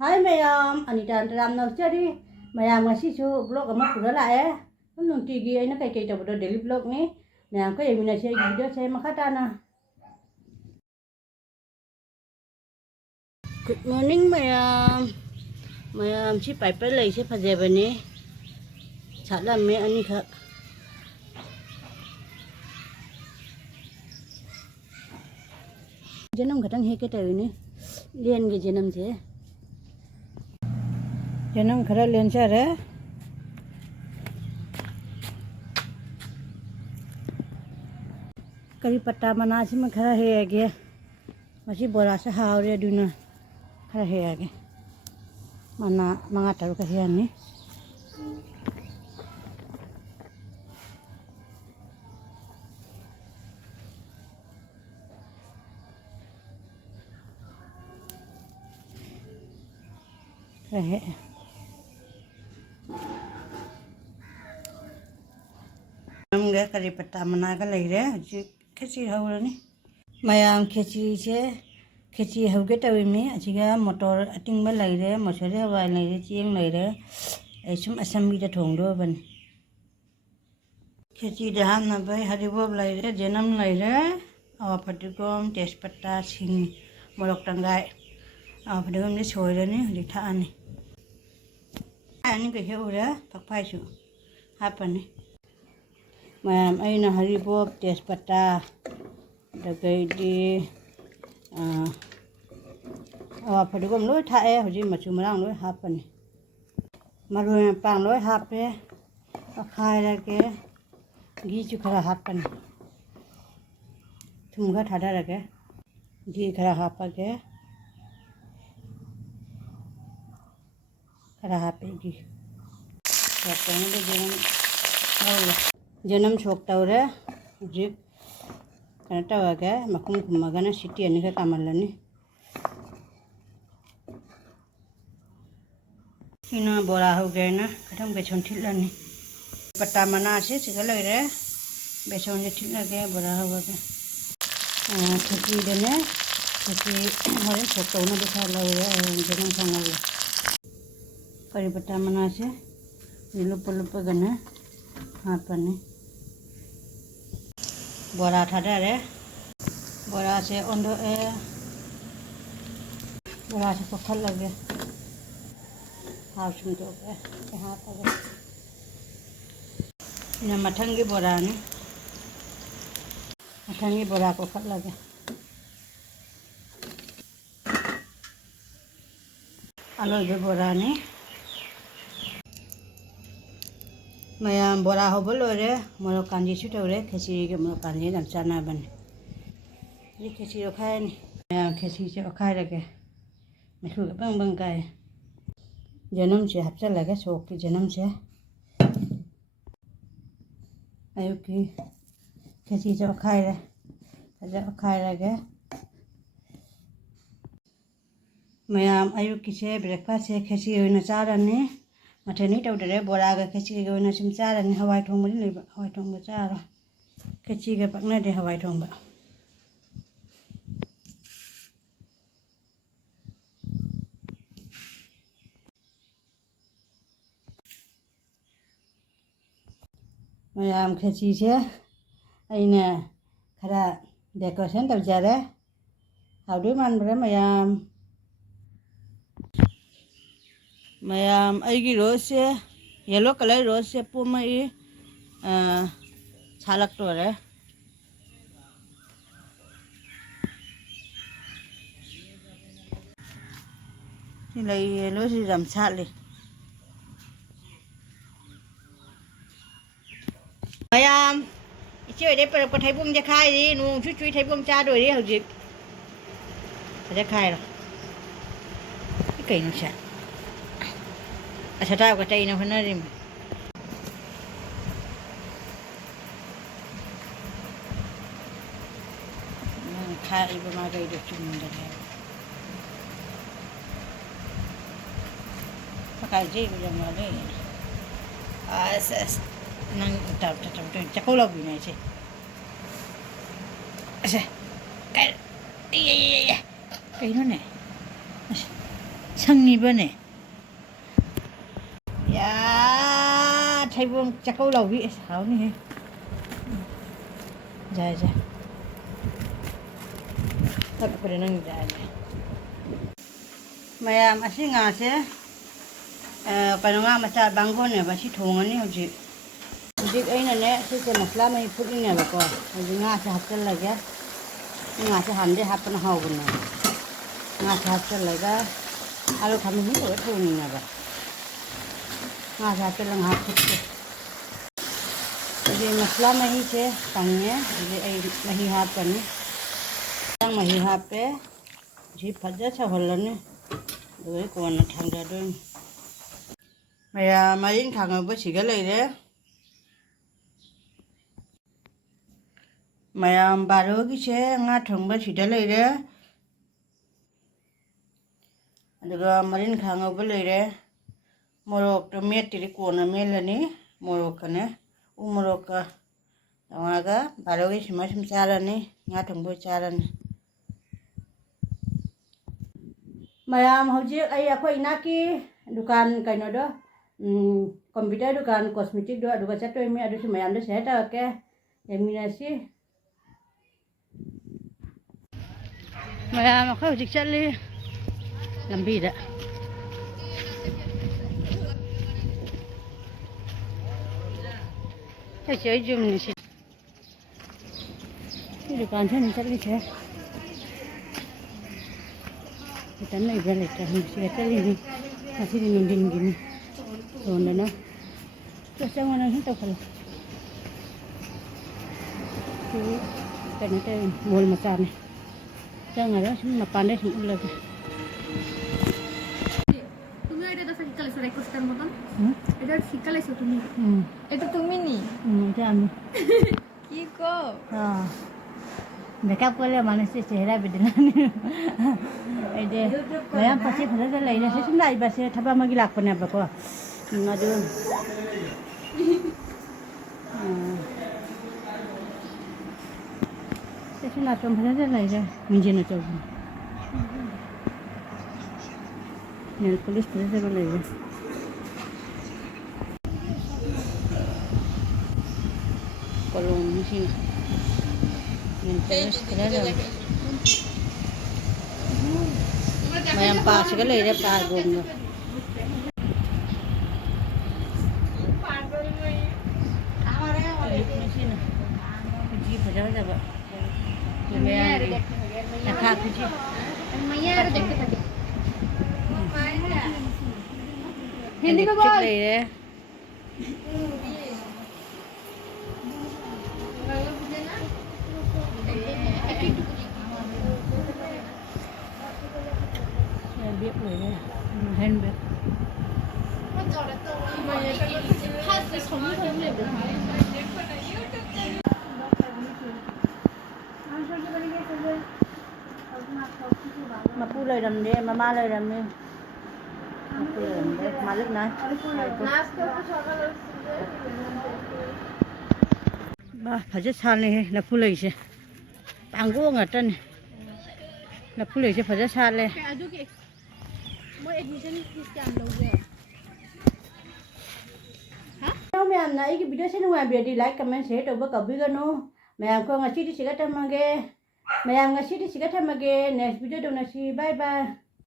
Hai mayam, Anita Ram Nursery. Mayam ngasisu blog ama pura lah ya. Nunti gi aina kai ta bodo daily blog ni. Mayam ko yemina share video saya makatana. Good morning mayam. Mayam si pai pai lai se phaje bani. Chatlam me ani kha. Janam khatang he ke ta ni. Lien ge janam se. Janam khara len sa re. Kari patta mana si ma khara he age. Masi bora sa ha re duna. Khara he age. Mana manga taru ka he ani. Khara he. Namge kari patta mana ka lai re. Kheci haura ni. Mayam kheci se kheci hauge tawi me achiga motor ating ba lai re mosore wa lai re chieng lai re ai sum assembly da thong do ban kheci da ham na bai haribob lai re jenam lai re awa patikom tejpatta sing morok tangai awa patikom ni choi re ni ritha ani ani ke he ura pakpai su hapani mayam aina haribob tejpatta da gai di awa patikom loi tha e hoji machu marang loi hapani maroi pang loi hape khai ra ke gi chu khara hapani thum ga thada ra ke gi khara hapa ke khara hape gi sapane de janam chok tawre ji kana tawa ke makum kumaga na city ani ka kamalani Ina bora ho gaya na kadang beson thilani patta mana se chigala re beson je thilage bora ho gaya khaki dene khaki hore photo na dekha la re janam sangal kari patta mana se nilup gana hapane bora thada re bora se ondo e bora se pokhal lage House में तो यहाँ पर ये मठंगी बोरा ने मठंगी बोरा को खट लगे आलू भी बोरा ने मैं बोरा हो बोलो रे मोरो कांजी छुटे रे खिचड़ी के मोरो कांजी दम चना बने ये खिचड़ी खाए नहीं मैं खिचड़ी से खाए लगे मैं सुबह बंग बंग खाए जनम से हफ्ता लगे शौक की जनम से आयु की खिचड़ी जो खाए लगे मैं आयु की से ब्रेकफास्ट से खिचड़ी होना चाह रहे मठे नहीं टूट रहे बोरा का खिचड़ी के होना सिम चाह रहे हवाई ठोंग में नहीं हवाई ठोंग में चाह रहा खिचड़ी के पकने दे हवाई ठोंग में mayam kheci se aina khara decoration tar jare haudu man bre mayam ai gi rose se yellow color rose se pumai chalak to re silai yellow si jam chali Mayam, chơi đấy phải thấy bông ra khai đi, nuông chút chút thấy bông cha rồi đi hầu gì, ra khai rồi, cái cây nó sạch, sao tao cái cây nó phải nói đi, khai đi mà gây được chung được rồi, cái gì bây giờ mà đây, nang tap cakau lagi ni cik. Asal, kai, iya, kai mana? संगीबने या थाइबों चकौ लाउबी हाउनी है जाय जाय तब परे नंग जाय ma'am असी ngaसे कनोंगा मचा बांगोने बसी थोंगनी होजि होजि अइनाने सेसे मसला मै फुटनिने बको होजि ngaसे हापचललागे ngaसे हामदे हापन हावगुना ngaसे हापचललागा आलू खामिनि तो थोंनिना बा ngaसे हापचललां हापफुटके ये मसला मही से तंगे ये मही हाथ करने तंग मही हाथ पे जी फज्जा छहलने दो कोन ठंडा दो मया मरीन खांग बसिगा लेरे मया बारो की से nga thong बसिदा लेरे अदुगा मरीन खांग ब लेरे मोरक तो मेटिरि कोन मेलनी मोरक कने उमरोका तवागा बारोगी सिम चारानी nga thongbo चारानी मयाम हौजी आई अखोई नाकी दुकान कइनो दो कंप्यूटर दुकान कॉस्मेटिक दो अदुगा चटोय मी अदुसि मयाम दो सेटा के एमिनासी मयाम अखोई हौजी चली लंबीदा ऐसे जुमनी से दुकान से चली थे इतना नहीं बने तो हम से चली नहीं ऐसे दिन दिन गिनी तो ना तो संगना ही तो खलो तो करने तो मोल मचा में संगना सुन मपाने सुन लगे তুমি এটা দাসা শিকালেছো রেকস্টার মতন এটা শিকালেছো তুমি এটা তুমি নি এটা আমি কি কো हां मेकअप करले माने से चेहरा बिदलाने ए दे मयाम पछे फले लैने से सुन लाई बसे थबा मगी लाखने बको नदु से सुन आतम फले लैने मिजे न चौ नेल पुलिस फले लैने kolong di sini. Terus kira-kira. Mayang pa sekali dia pagong. Di sini. Puji pada apa? Mayang. Nak puji. मैया देखते थे हिंदी में बोल biết rồi đấy hen biết mà pu lời đầm đi mà ma lời đầm đi mà pu lời đầm đi mà lúc này ba phải rất xa này là pu lời chứ tăng gỗ ngặt chân là pu lời chứ phải rất xa này मोर admission fees क्या लोगे हां मैं ना एक video से नुआ video like comment share तो कभी गनो मैं आपको ngasi di sigat tamage मैं ngasi di sigat tamage next video do nasi bye bye